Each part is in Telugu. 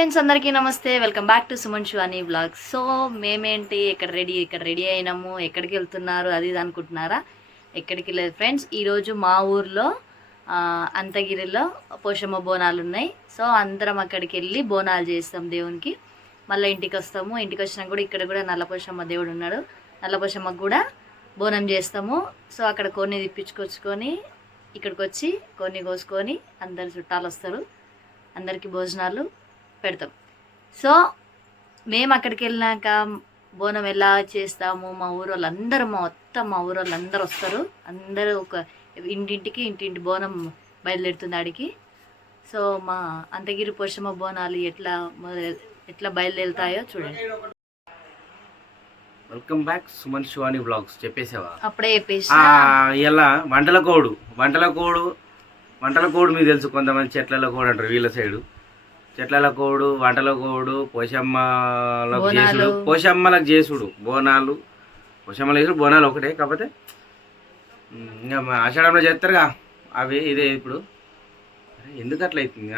ఫ్రెండ్స్ అందరికీ నమస్తే, welcome back to Suman Shivani vlogs. So మేమేంటి ఇక్కడ రెడీ అయినాము, ఎక్కడికి వెళ్తున్నారు అది ఇది అనుకుంటున్నారా? ఎక్కడికి లేదు ఫ్రెండ్స్, ఈరోజు మా ఊర్లో అంతగిరిలో పోషమ్మ బోనాలు ఉన్నాయి. సో అందరం అక్కడికి వెళ్ళి బోనాలు చేస్తాం దేవునికి. మళ్ళీ ఇంటికి వస్తాము. ఇంటికి వచ్చినా కూడా ఇక్కడ కూడా నల్లపోషమ్మ దేవుడు ఉన్నాడు, నల్లపోషమ్మకు కూడా బోనం చేస్తాము. సో అక్కడ కొన్ని తిప్పించుకొచ్చుకొని ఇక్కడికి వచ్చి కొన్ని కోసుకొని అందరు చుట్టాలు వస్తారు, అందరికీ భోజనాలు పెడతాం. సో మేము అక్కడికి వెళ్ళినాక బోనం ఎలా చేస్తాము, మా ఊరు వాళ్ళందరూ మొత్తం మా ఊరు వాళ్ళందరూ వస్తారు. అందరూ ఒక ఇంటింటి బోనం బయలుదేరుతుంది ఆడికి. సో మా అంతగిరి పోషమ్మ బోనాలు ఎట్లా బయలుదేరుతాయో చూడండి. Welcome back Suman Shivani vlogs. చెప్పేసావా? అప్పుడే చెప్పేసి ఇలా వంటల కోడు మీకు తెలుసు. కొంతమంది చెట్లలో కోడు అంటారు, వీళ్ళ సైడు చెట్ల కోడు, వంటల కోడు, పోషమ్మలకు చేసుడు, పోషమ్మలకు చేసుడు బోనాలు, పోషమ్మలు చేసుడు బోనాలు ఒకటే. కాకపోతే ఇంకా ఆషాఢంలో చేస్తారుగా అవి, ఇదే ఇప్పుడు ఎందుకు అట్లా అవుతుంది.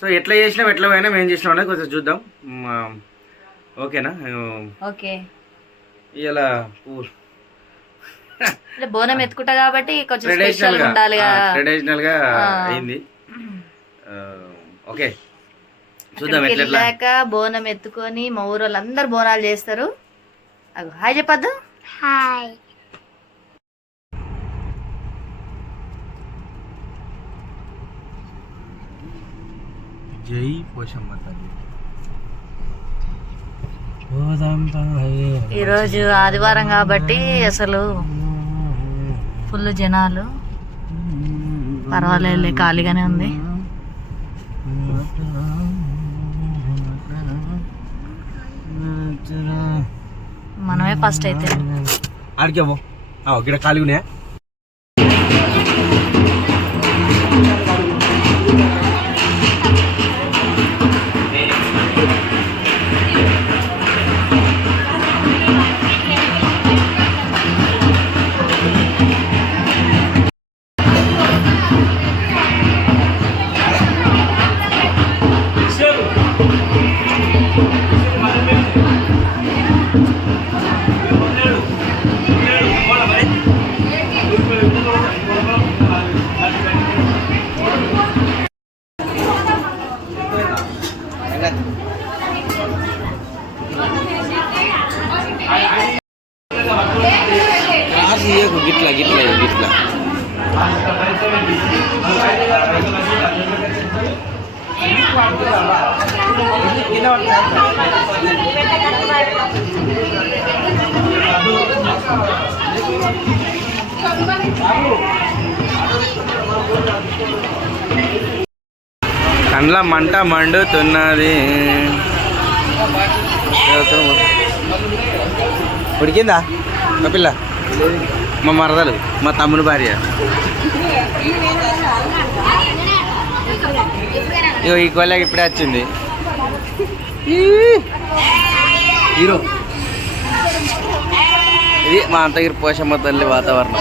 సో ఎట్లా చేసినాం ఎట్లా పోయినా మేము చేసినాం అనేది కొంచెం చూద్దాం. ఓకేనా? ఓకే. ఇలా బోనం ఎత్తుకుంటా కాబట్టి కొంచెం ట్రెడిషనల్ గా అయింది. ఓకే చూద్దాం. వెళ్ళాక బోనం ఎత్తుకొని మా ఊరు వాళ్ళందరూ బోనాలు చేస్తారు. హాయ్ చెప్పద్దు. హాయ్. జై పోషమ్మ తల్లి. ఈరోజు ఆదివారం కాబట్టి అసలు ఫుల్ జనాలు, పర్వాలేదు ఖాళీగానే ఉంది. మనమే ఫస్ట్ అయితే ఆడికేమో ఇక్కడ ఖాళీ ఉన్నాయా? గిట్లా గిట్లా గిట్లా కండ్ల మంట మండుతున్నది. ఉడికిందా మా పిల్ల? మా మరదలు, మా తమ్ముని భార్య. ఇగో ఈ కోళ్ళకి ఇప్పుడే వచ్చింది హీరో. ఇది మా అంతగిరి పోషమ్మ తల్లి వాతావరణం.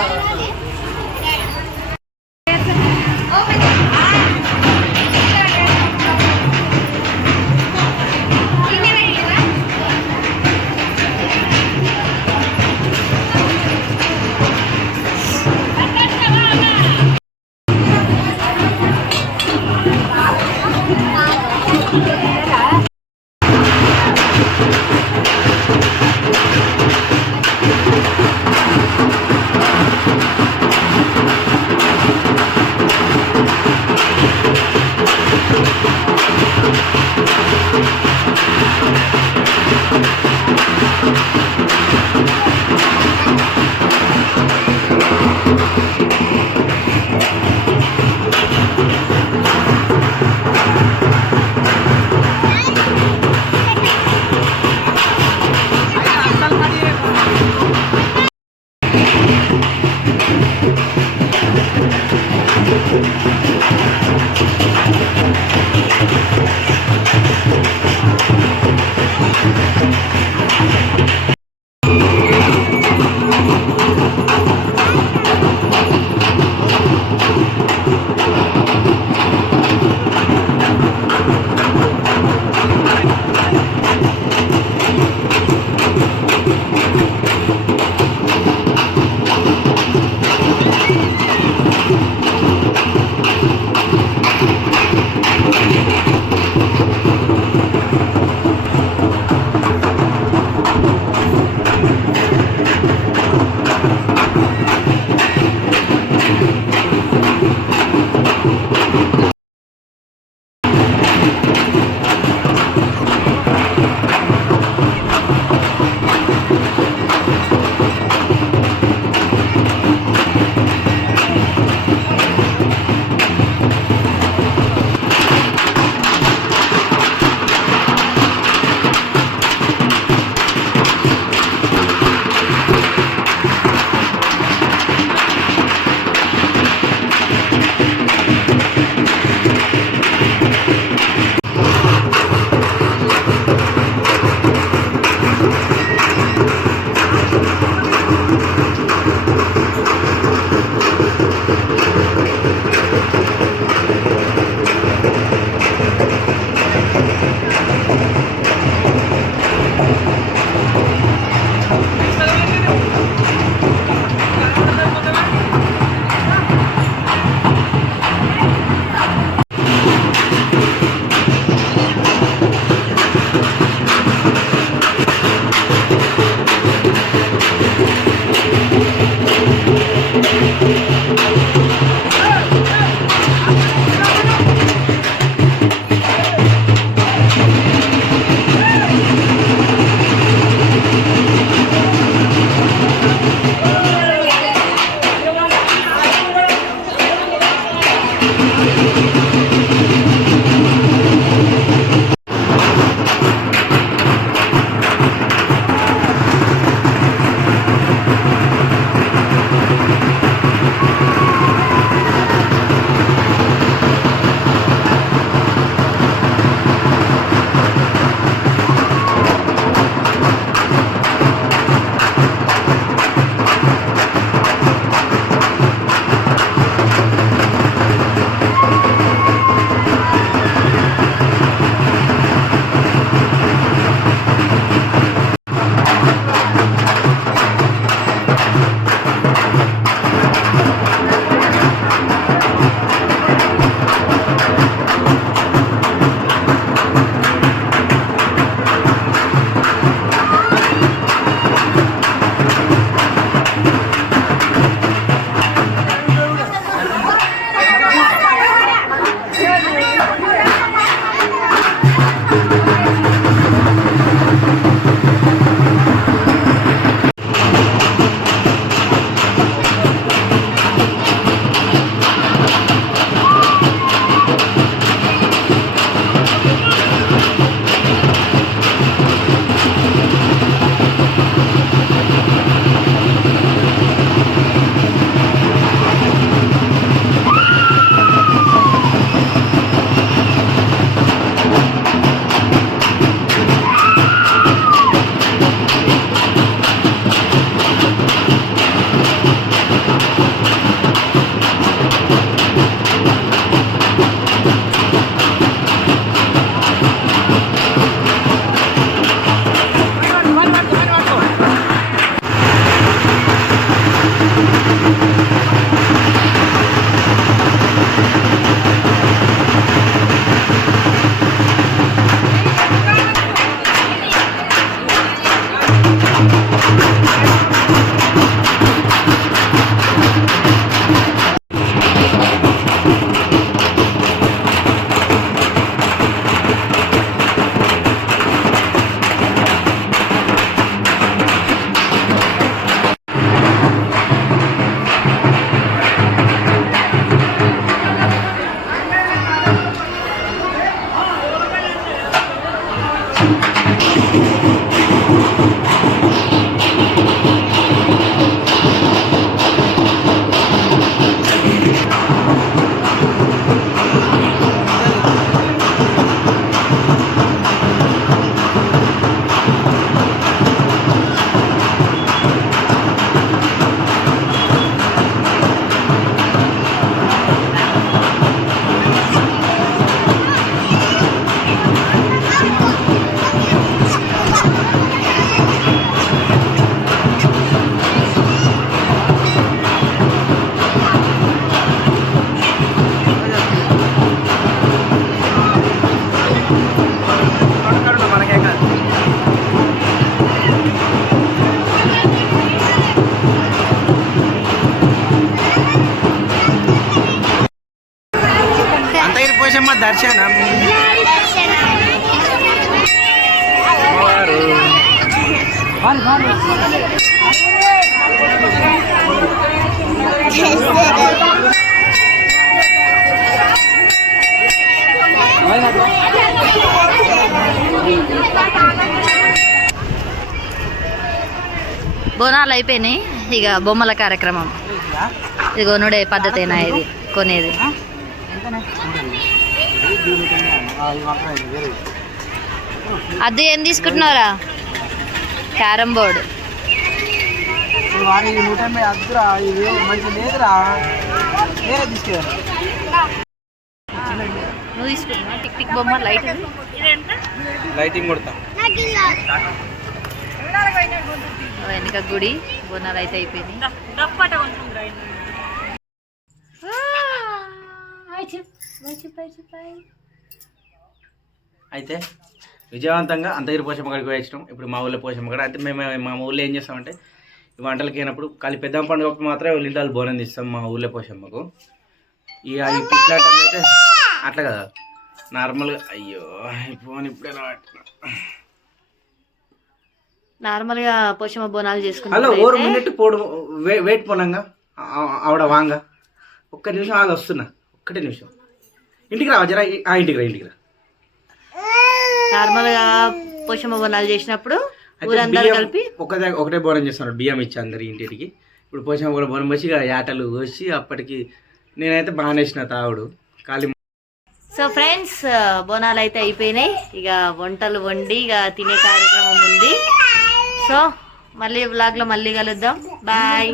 మనకేం కాదు. అంతగిరి పోషమ్మ దర్శనం బోనాలు అయిపోయినాయి, ఇక బొమ్మల కార్యక్రమం. ఇది కొనుడే పద్ధతేనా ఇది కొనేది? అది ఏం తీసుకుంటున్నారా? Carrom board. నువ్వు తీసుకుంటున్నా టిక్ టిక్ బొమ్మ లైట్ లైటింగ్ కొడతాం. వెనుక గుడి. బోనాలు అయితే అయిపోయినాయి. అయితే విజయవంతంగా అంతగిరి పోషమ్మ కాడికి వచ్చినాం. ఇప్పుడు మా ఊళ్ళో పోషమ్మ కాడ అయితే మేము మా ఊళ్ళో ఏం చేస్తామంటే ఈ వంటలకి అయినప్పుడు ఖాళీ పెద్దమ్మ పండుగ మాత్రమే వాళ్ళ బోనం తీస్తాం మా ఊళ్ళో పోషమ్మకు. ఇక ఇట్లాంటి అయితే అట్లా కదా నార్మల్గా. అయ్యో ఫోన్ ఇప్పుడే నార్మల్గా పోషమ్మ బోనాలు చేసుకున్నాం. హలో ఓరు మినిట్ పోడు వెయిట్ పోనంగా ఆవిడ వాంగ ఒక్క నిమిషం ఆగి వస్తున్నా. ఒక్కటే నిమిషం. ఇంటికి రావా జరా. ఇంటికి రా. నార్మల్గా పోషమ్మ బోనాలు చేసినప్పుడు ఊరందరూ కలిపి ఒకటే బోనం చేస్తున్నారు. బియ్యం ఇచ్చి అందరి ఇంటికి. ఇప్పుడు పోషమ్మ కూడా బోనం వచ్చి యాటలు కోసి అప్పటికి నేనైతే బాగా వేసిన తావుడు ఖాళీ. సో ఫ్రెండ్స్, బోనాలు అయితే అయిపోయినాయి. ఇక వంటలు వండి ఇక తినే కార్యక్రమం ఉంది. సో మళ్ళీ వ్లాగ్లో మళ్ళీ కలుద్దాం. బాయ్.